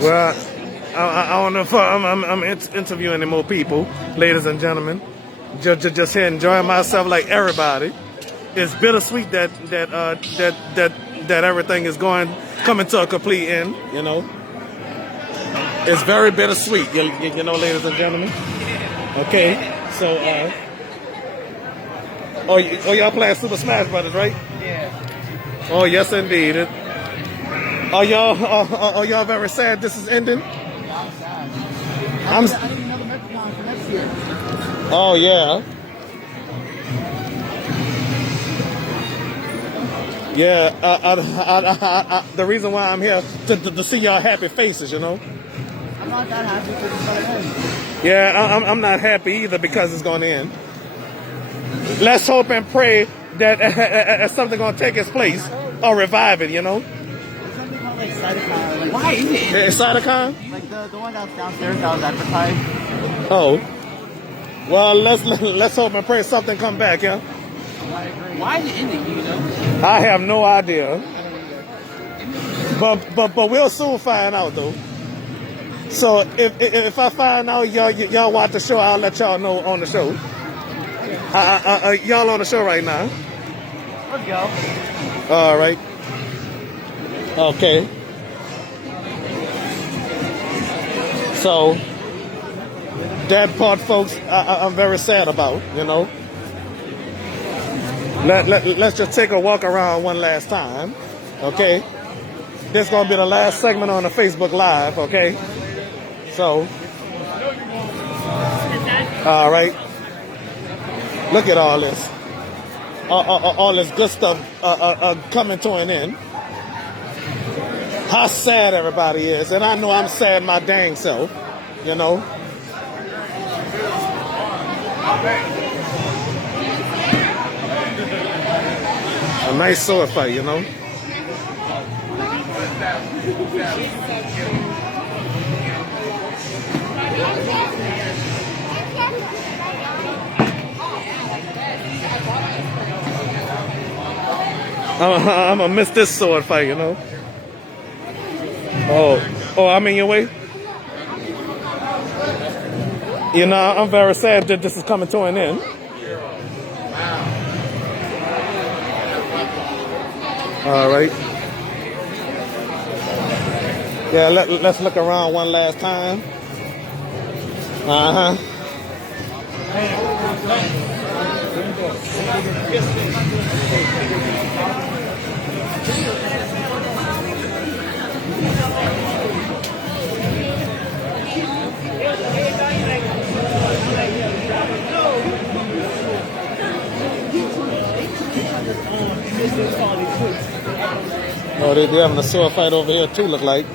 Well, I don't know if I'm interviewing any more people, ladies and gentlemen. Just here enjoying myself like everybody. It's bittersweet that everything is coming to a complete end. You know, it's very bittersweet. You know, ladies and gentlemen. Okay, so y'all playing Super Smash Brothers, right? Yeah. Oh yes, indeed. Are y'all very sad this is ending? I'm sad. I didn't know the Mechacon for next year. Oh yeah. Yeah. The reason why I'm here to see y'all happy faces, you know. I'm not that happy because it's gonna end. Yeah, I'm not happy either because it's going to end. Let's hope and pray that something going to take its place or revive it, you know. There's something called like Cytocon. Like, why is it? It's Cytocon? Like the one that's downstairs that was advertised. Oh. Well, let's hope and pray something come back, yeah. I agree. Why is it ending? Do you know? I have no idea. But we'll soon find out though. So if I find out y'all watch the show, I'll let y'all know on the show. Y'all on the show right now? Let's go. All right. Okay. So that part, folks, I'm very sad about. You know. Let's just take a walk around one last time. Okay. This is gonna be the last segment on the Facebook Live. Okay. So, all right. Look at all this. All this good stuff coming to an end. How sad everybody is. And I know I'm sad my dang self. You know. A nice sword fight, you know. I'm gonna miss this sword fight, you know. Oh, I'm in your way. You know, I'm very sad that this is coming to an end. All right. Yeah, let's look around one last time. Uh-huh. Oh, they're having a sword fight over here too, look like.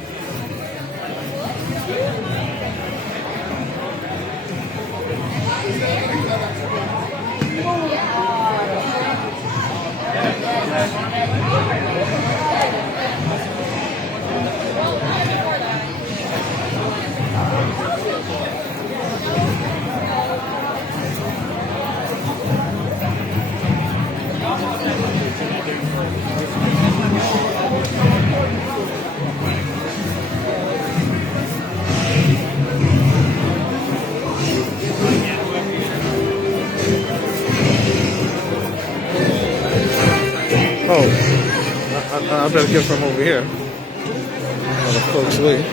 Oh, I better get from over here. The folks way.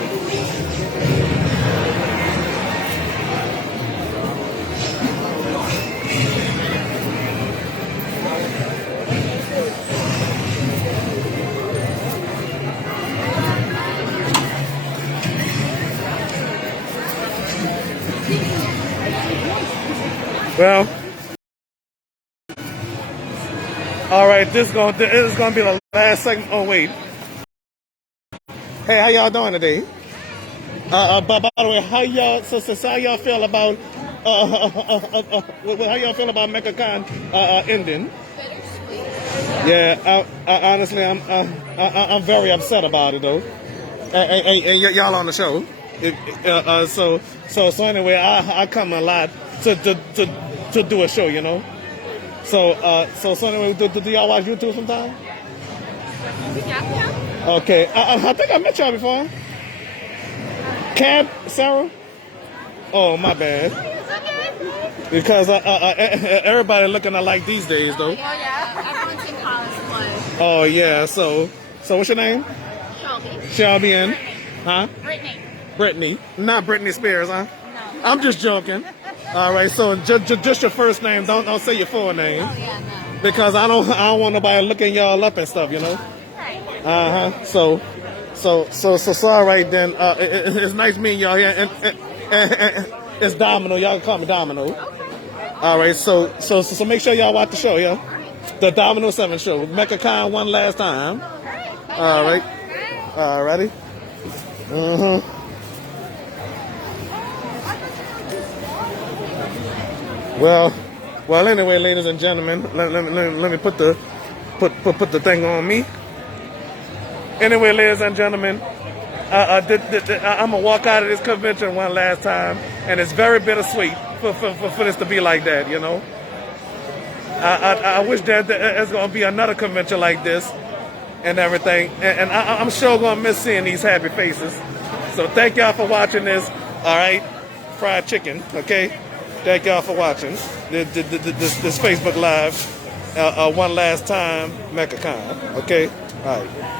Well, all right. This is gonna be the last segment. Oh wait. Hey, how y'all doing today? But by the way, how y'all feel about how y'all feel about Mechacon ending? Yeah, I honestly, I'm very upset about it though. And y'all on the show. So anyway, I come a lot to do a show, you know. So anyway, do y'all watch YouTube sometime? Yeah. Okay, I think I met y'all before. Cab, Sarah? Oh, my bad. Because everybody looking alike these days, though. Oh yeah, everyone's in college play. Oh, yeah, so what's your name? Shelby. Shelby and, huh? Brittany. Brittany. Not Britney Spears, huh? No. I'm just joking. All right, so just your first name. Don't say your full name. Oh yeah, no. Because I don't want nobody looking y'all up and stuff, you know? Right. So all right then. It's nice meeting y'all here, and it's Domino. Y'all can call me Domino. All right. So make sure y'all watch the show, yeah. The Domino 7 show. Mechacon one last time. All right. All righty. Well. Anyway, ladies and gentlemen, let me put the thing on me. Anyway, ladies and gentlemen, I'm gonna walk out of this convention one last time, and it's very bittersweet for this to be like that, you know. I wish that there's gonna be another convention like this and everything, and I'm sure gonna miss seeing these happy faces. So thank y'all for watching this. All right, fried chicken. Okay, thank y'all for watching this Facebook Live one last time, Mechacon. Okay, all right.